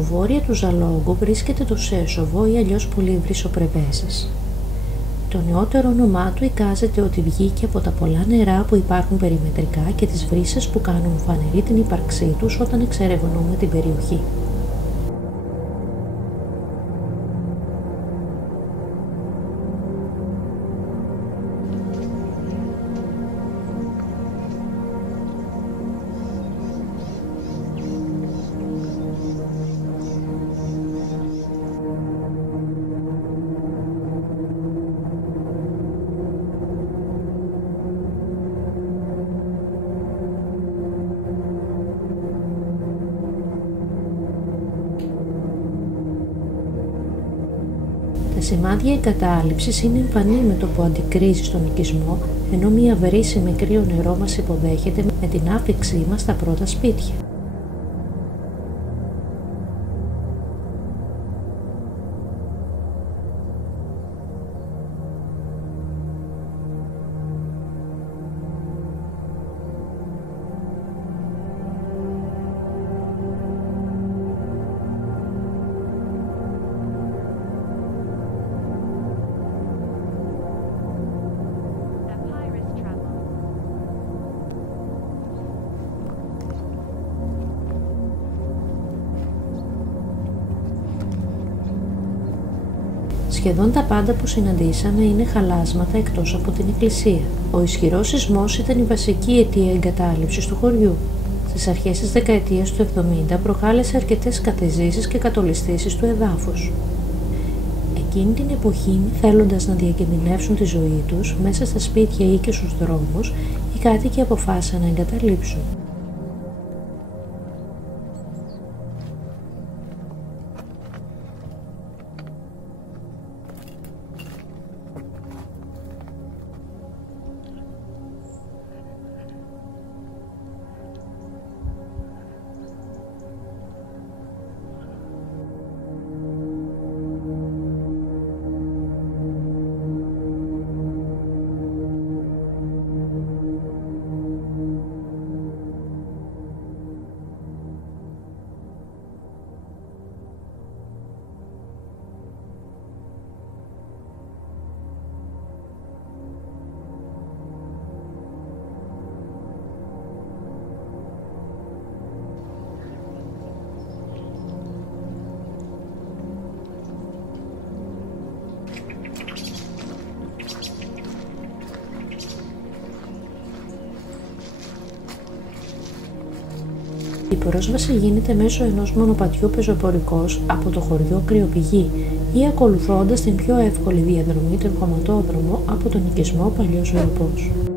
Βόρεια του Ζαλόγκου βρίσκεται το Σέσοβο ή αλλιώς Πολύβρυσο Πρεβέζης. Το νεότερο όνομά του εικάζεται ότι βγήκε από τα πολλά νερά που υπάρχουν περιμετρικά και τις βρύσες που κάνουν φανερή την ύπαρξή τους όταν εξερευνούμε την περιοχή. Τα σημάδια εγκατάλειψης είναι εμφανή με το που αντικρίζει στον οικισμό, ενώ μια βρύση με κρύο νερό μας υποδέχεται με την άφιξή μας στα πρώτα σπίτια. Σχεδόν τα πάντα που συναντήσαμε είναι χαλάσματα εκτός από την εκκλησία. Ο ισχυρός σεισμός ήταν η βασική αιτία εγκατάλειψης του χωριού. Στις αρχές της δεκαετίας του 70 προκάλεσε αρκετές καταιγίσεις και κατολιστήσεις του εδάφους. Εκείνη την εποχή, θέλοντας να διακινδυνεύσουν τη ζωή τους μέσα στα σπίτια ή και στους δρόμους, οι κάτοικοι αποφάσισαν να εγκαταλείψουν. Η πρόσβαση γίνεται μέσω ενός μονοπατιού πεζοπορικός από το χωριό Κρυοπηγή ή ακολουθώντας την πιο εύκολη διαδρομή, τον χωματόδρομο από τον οικισμό Παλιός Βελοπός.